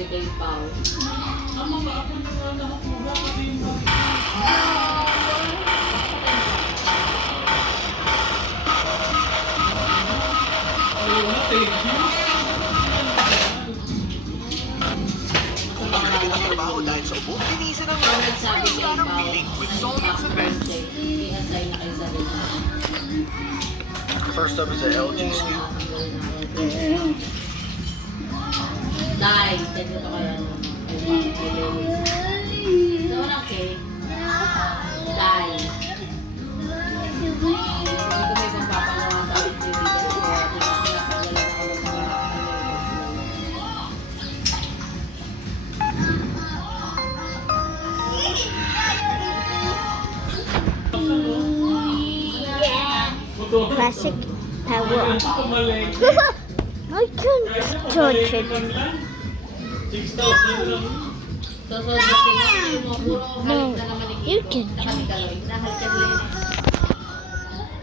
sabi kay Pao. Kung magaling ang trabaho dahil sa ubo, linisin ang Pao loob. nagsabi kay Start Pao. feeling with Solmix Advanced. I-assign na kay Sarita. First up is the LG scoop. Dai, kasi ito kaya no. Ito walang cake. Dai. Hindi ko may pagpapagawa sa akin si Rita. Kaya pinapagalan ako ng mga Classic power. I can't touch it. So, tingnan mo, puro halik na naman You can halik na halik.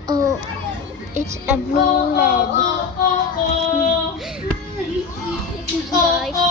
Oh, it's a blue leg. Guys,